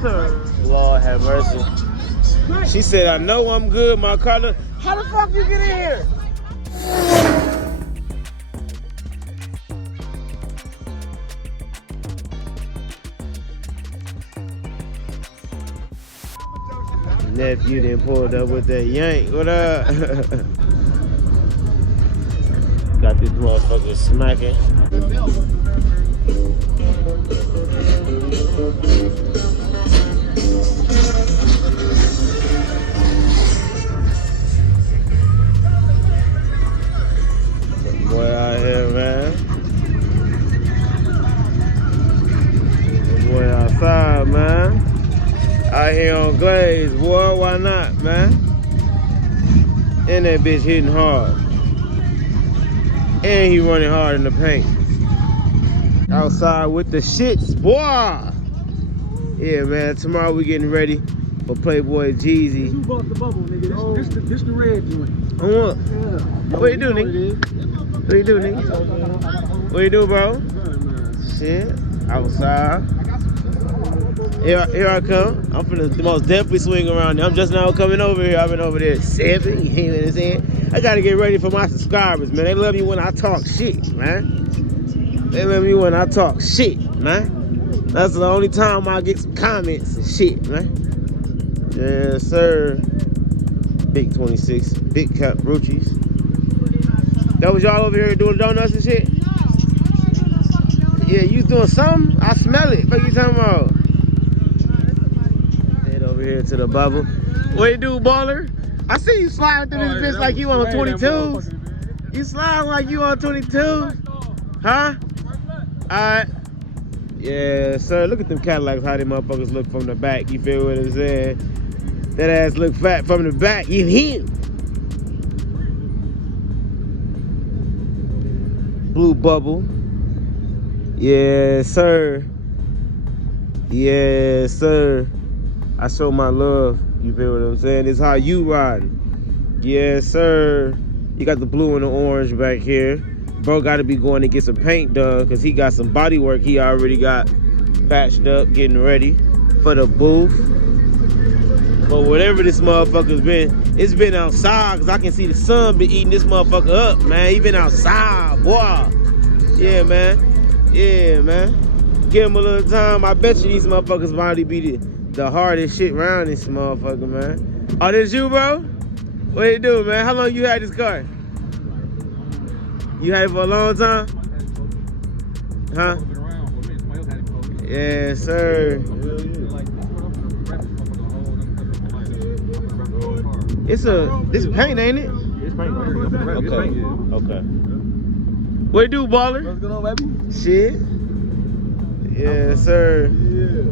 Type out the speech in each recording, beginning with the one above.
sir. Lord have mercy. She said, I know I'm good, my car. How the fuck you get in here? Nephew then pulled up with that yank. What up? Got this motherfucker smacking. Boy out here, man. Boy outside, man. Out here on Glaze, boy, why not, man? And that bitch hitting hard. And he running hard in the paint. Outside with the shits, boy! Yeah, man, tomorrow we getting ready for Playboy Jeezy. You bought the bubble, nigga. This the red joint. On what? Yeah. What you do, nigga? What you do, nigga? What you do, bro? Shit, outside. Here I come. I'm finna the most definitely swing around. I'm just now coming over here. I've been over there at 7. You know what I'm saying? I gotta get ready for my subscribers, man. They love me when I talk shit, man. They love me when I talk shit, man. That's the only time I get some comments and shit, man. Yes, sir. Big 26, big cup Ruchis. That was y'all over here doing donuts and shit? Yeah, you was doing something? I smell it. What you talking about? Head over here to the bubble. What you do, baller? I see you sliding through this bitch like you on 22. You sliding like you on 22. Huh? Alright. Yeah, sir. Look at them Cadillacs, how them motherfuckers look from the back. You feel what I'm saying? That ass look fat from the back. You hear? Blue bubble. Yes, sir. Yes, sir. I show my love. You feel what I'm saying? It's how you riding. Yes, sir. You got the blue and the orange back here. Bro got to be going to get some paint done because he got some body work he already got patched up, getting ready for the booth. But whatever this motherfucker's been, it's been outside because I can see the sun been eating this motherfucker up, man. He been outside, boy. Yeah, man. Yeah, man. Give him a little time. I bet you these motherfuckers might be the hardest shit around this motherfucker, man. Oh, this you, bro? What you do, man? How long you had this car? You had it for a long time? Huh? Yes, sir. This paint, ain't it? It's paint. Okay. Okay. What you do, baller? What's going on, baby? Shit. Yes, sir. Yeah.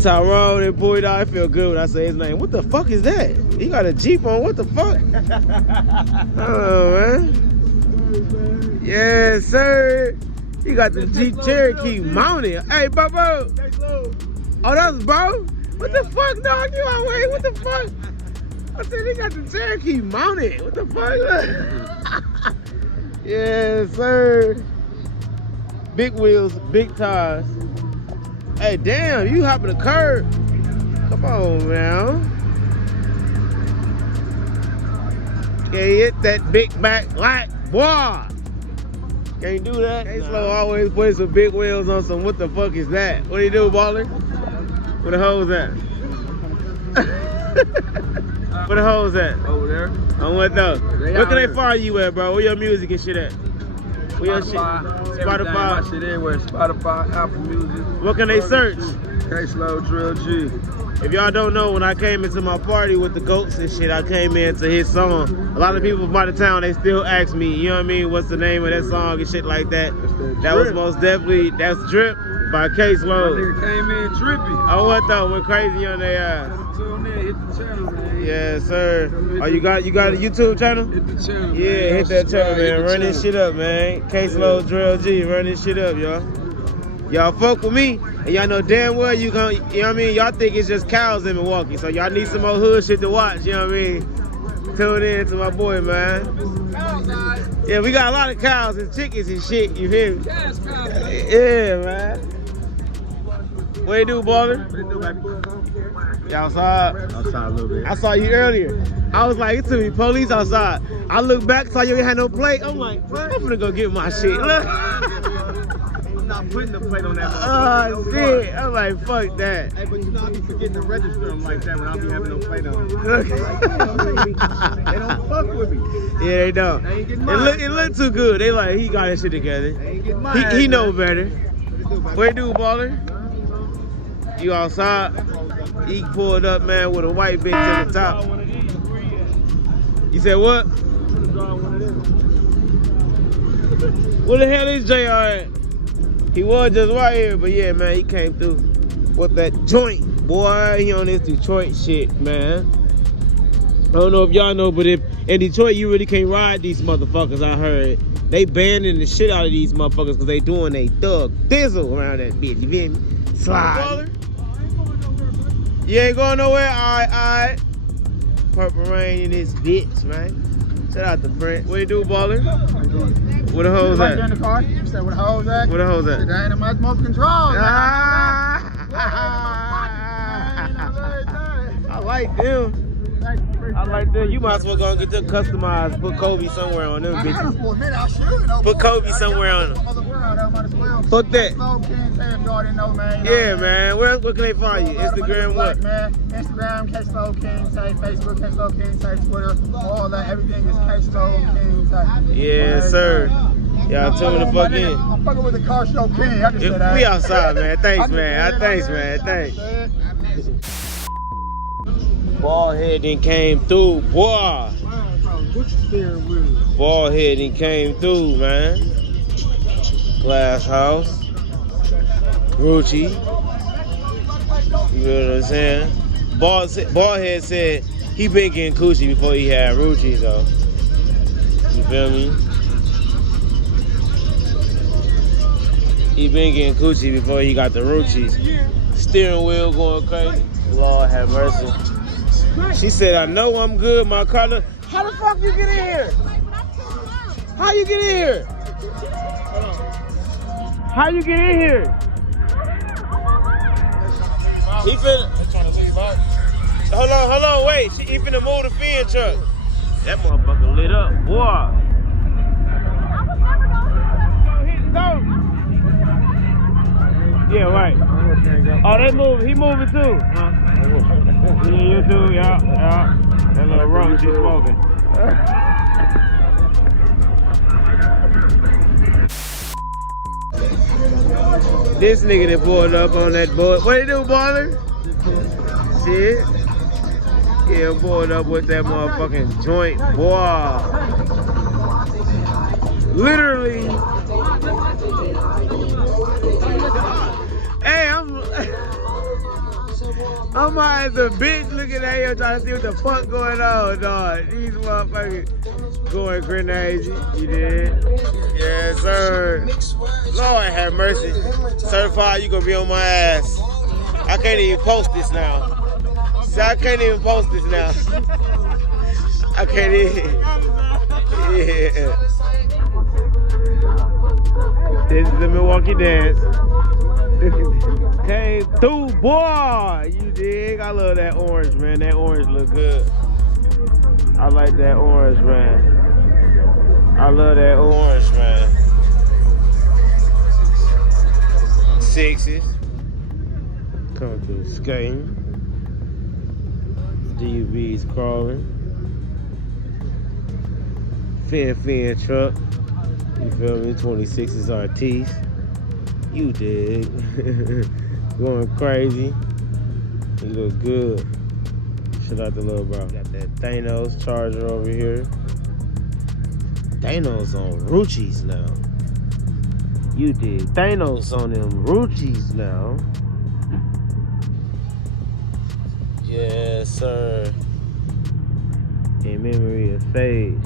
Tyrone, that boy, I feel good when I say his name. What the fuck is that? He got a Jeep on. What the fuck? Oh, man. Yes, sir. He got the Jeep Cherokee mounted. Hey, bro. Oh, that's bro? What the fuck, dog? You on way? What the fuck? I said they got the Cherokee mounted. What the fuck? Yes, sir. Big wheels, big tires. Hey, damn, you hopping the curb. Come on, man. Can't hit that big back light, boy. Can't do that. K-Slow always puts some big wheels on some, what the fuck is that? What do you do, baller? Where the hoes at? Where the hoes at? Over there. On what though? Where can they follow you at, bro? Where your music and shit at? Where your shit? Spotify. My shit everywhere. Spotify, Apple Music. What can they search? K-Slow, Drill G. If y'all don't know, when I came into my party with the goats and shit, I came into his song. A lot of people from out of town, they still ask me, you know what I mean, what's the name of that song and shit like that. That was most definitely, that's Drip by K-Slow. My nigga came in drippy. Oh, what though? Went crazy on their ass. Tune in, hit the channel, man. Yes, sir. Oh, you got a YouTube channel? Hit the channel, man. Yeah, hit that channel, man. Run this shit up, man. K-Slow, Drill G, run this shit up, y'all. Y'all fuck with me, and y'all know damn well you know what I mean? Y'all think it's just cows in Milwaukee, so y'all need some more hood shit to watch, you know what I mean? Tune in to my boy, man. Yeah, we got a lot of cows and chickens and shit, you hear me? Yeah, man. What you do, baller? What it do, baby? You outside? Outside a little bit. I saw you earlier. I was like, it took me police outside. I looked back, saw you ain't had no plate. I'm like, I'm finna go get my shit. Look. I'm not putting the plate on that. Oh, shit. I'm like, fuck that. Hey, but you know I be forgetting to register them like that when I be having no plate on. Look. They don't fuck with me. Yeah, they don't. They ain't getting mine. It look too good. They like, he got his shit together. They ain't getting mine. He know better. What it do, baby? What you do, baller? You outside? He pulled up, man, with a white bitch at the top. You said what? Where the hell is JR at? He was just right here, but yeah, man, he came through with that joint. Boy, he on this Detroit shit, man. I don't know if y'all know, but if in Detroit, you really can't ride these motherfuckers, I heard. They banning the shit out of these motherfuckers because they doing a thug dizzle around that bitch. You feel me? Slide. You ain't going nowhere? Alright. Purple rain in this bitch, man. Shout out to Prince. What you do, baller? Where the hoes Right at? there in the car. You said where the hoes at? Where the hoes at? They ain't in my smoke control. I like them. I like them. You might as well go and get them customized. Put Kobe somewhere on them I had bitches. them for a minute. I should. Put Kobe somewhere on them. Fuck that. Yeah, man. Where can they find you? Instagram, what? Man. Instagram, K-Slow King Tay. Facebook, K-Slow King Tay. Twitter, all that. Everything is K-Slow King Tay. Yes, sir. Y'all tune the fuck in. I'm fucking with the car show king. I just said that. We outside, man. Thanks, man. Thanks, man. Thanks. Ballhead then came through, boy. Ballhead then came through, man. Glass house. Rucci. You know what I'm saying? Ballhead said he been getting coochie before he had Rucci, though. You feel me? He been getting coochie before he got the Rucci's. Steering wheel going crazy. Lord have mercy. She said, I know I'm good, my car. How the fuck you get in here? How you get in here? How you get in here? He finna. Hold on, wait. He finna move the fin truck. That motherfucker lit up, boy. Yeah, right. Oh, they moving. He moving too. Huh? Yeah, you too, yeah. That little rum she's smoking. This nigga that pulled up on that boy. What you do, baller? Shit. Yeah, pulled up with that motherfucking joint, boy. Literally. Hey, I'm as a bitch looking at you trying to see what the fuck going on, dog. These motherfuckers going crazy. You did? Yes, sir. Lord have mercy. Certified, you gonna be on my ass. I can't even post this now. See, I can't even post this now. I can't even. Yeah. This is the Milwaukee dance. Came through, boy. You dig? I love that orange, man. That orange look good. I like that orange, man. I love that orange, man. Sixes. Coming through skating. DUV's crawling. Fin truck. You feel me? 26s RTs. You dig. Going crazy. You look good. Shout out to little bro. Got that Thanos charger over here. Thanos on Rucci's now. You dig. Thanos on them Rucci's now. Yes, sir. In memory of Sage.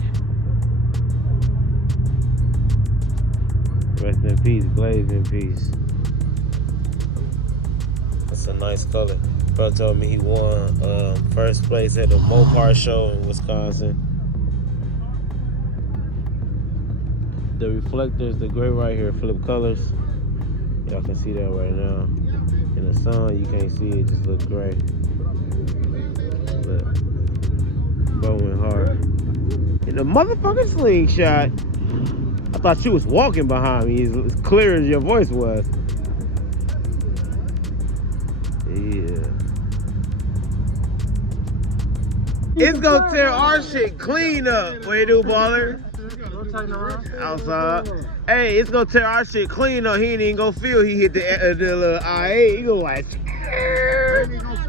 Rest in peace, Glaze in peace. That's a nice color. Bro told me he won first place at the Mopar show in Wisconsin. The reflectors, the gray right here, flip colors. Y'all can see that right now. In the sun, you can't see it, just look gray. Look. Bro went hard. In the motherfucking slingshot. I thought you was walking behind me as clear as your voice was. Yeah. It's gonna tear our shit clean up. What you do, baller? Outside. Hey, it's gonna tear our shit clean up. He ain't even gonna feel he hit the little IA. He go like,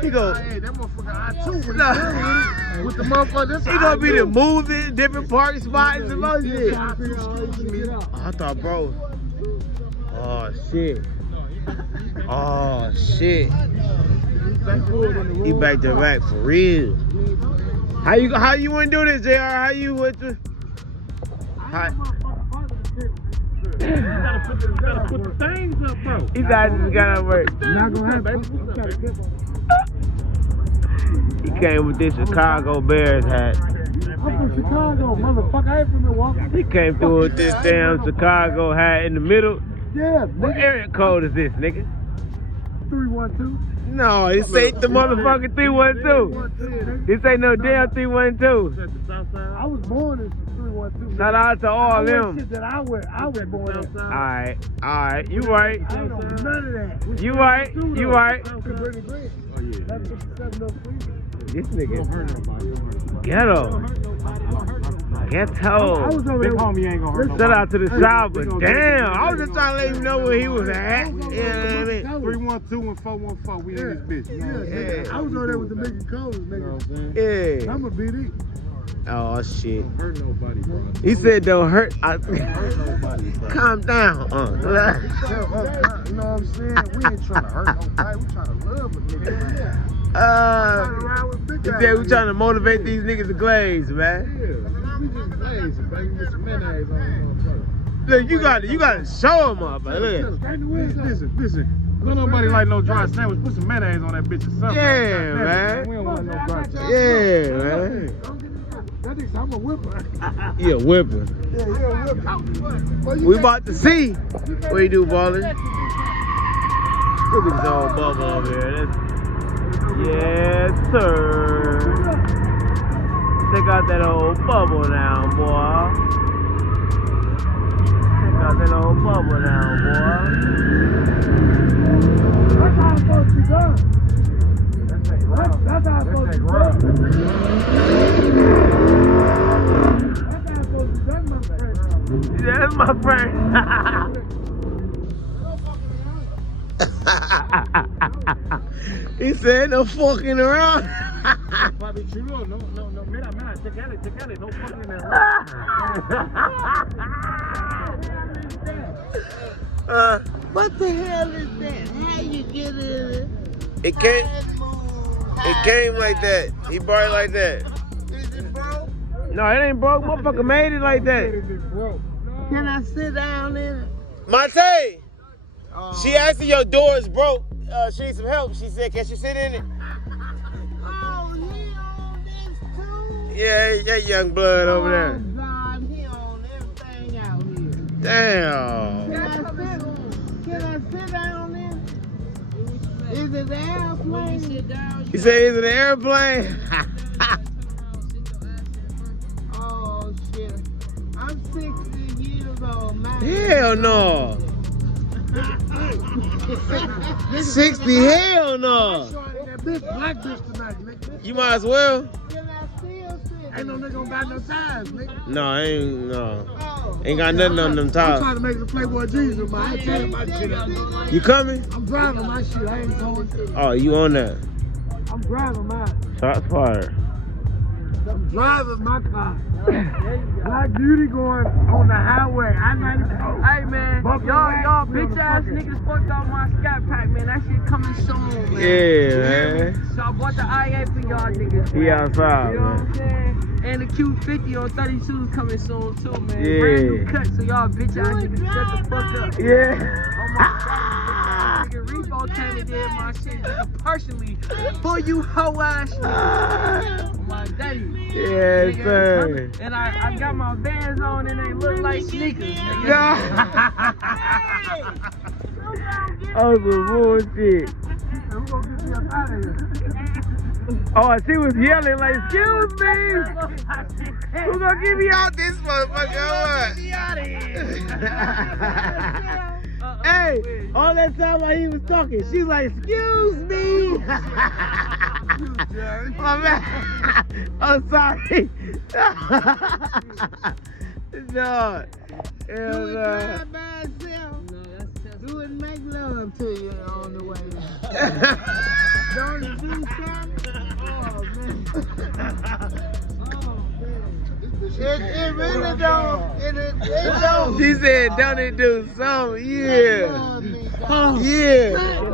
he go. That motherfucker I2 with the motherfucker. He gonna be the moving, different parking spots and most shit. Oh, I thought, bro. Oh shit. Oh shit. He back to back for real. How you wanna do this, JR? How you with the? You gotta put the things up, bro. He said I just gotta work. Not gonna happen. He came with this Chicago Bears hat. I'm from Chicago, motherfucker. I ain't from Milwaukee. He came through with this damn Chicago hat in the middle. Yeah, What area code is this, nigga? 312. No, this ain't the motherfucking 312. This ain't no damn 312. I was born in 312. Shout out to all them. Shit that I was born in. Alright, you right. I don't know none of that. You right. This nigga ghetto. Ghetto. Big homie ain't gonna hurt nobody. Shout out to the South, but damn, I was just trying to let you know where he was at. You know what I mean? 312 and 414, we in this bitch. I was over there with the Mickey Colas, nigga. Yeah. I'm a BD. Oh shit. Don't hurt nobody, bro. He said don't hurt. Don't hurt nobody, bro. Calm down. You know what I'm saying? We ain't trying to hurt nobody. We trying to love a nigga. He said we trying to motivate these niggas to glaze, man. Yeah, we just glazing, baby. With some mayonnaise on Look, you gotta show him up, man. Look. Listen. Don't nobody like no dry sandwich. Put some mayonnaise on that bitch or something. Yeah, man. We don't want no dry sandwich. Yeah, man. That nigga, I'm a whipper. He a whipper. Yeah, whipper. We about to see what you do, ballin'. Look at this old bubble over here. Yes, sir. Check out that old bubble now, boy. Check out that old bubble now, boy. That's how it's supposed to be done. That's how it's supposed to be done. That's my friend. He said no fucking around. Papi chulo, no, mira, chequeale, no fucking around. What the hell is that? How you get it? It came like that. He brought it like that. Is it broke? No, it ain't broke. Motherfucker made it like that. Can I sit down in it? Monte, she asked if your door is broke. She needs some help. She said, can she sit in it? Oh, he on this too? Yeah, young blood over there. Oh, God, he on everything out here. Damn. Can I sit down in it? Is it the airplane? He said, is it an airplane? Oh, shit. I'm 60 years old, man. Hell no. 60, hell no. That bitch, black bitch tonight, nigga. You might as well. Can I still sit? Ain't no nigga gonna buy no ties, nigga. No. Ain't got nothing on them I'm tops. trying to make the Playboy Jesus, man. I ain't telling my shit out. You coming? I'm driving my shit. I ain't going. Oh, you on that? I'm driving mine. Shots fired. I'm driving my car. Black Beauty going on the highway. I-94. Hey man, y'all bitch ass niggas fucked off my scat pack, man. That shit coming soon, man. Yeah, man. So I bought the IA for y'all niggas. He outside, You know what I'm man. saying? And the Q50 on 32 is coming soon too, man. Yeah. Brand new cut, so y'all bitch ass niggas shut the fuck up. Yeah. Oh my god, nigga Repo came and did my shit nigga, personally for you hoe ass niggas. Oh my daddy. Yes, Nigga, sir. and I got my Vans on and they look like sneakers, nigga. Oh, some bullshit. Who gonna get me up out of here? Oh, she was yelling like, excuse me. Who gonna get me out this motherfucker? Hey, all that time while he was talking, she's like, excuse me. My man. I'm sorry. No. Do it drive by itself. Do it make love to you on the way. Don't it do something? It really don't. It don't. She said, don't it do something? Yeah. Yeah.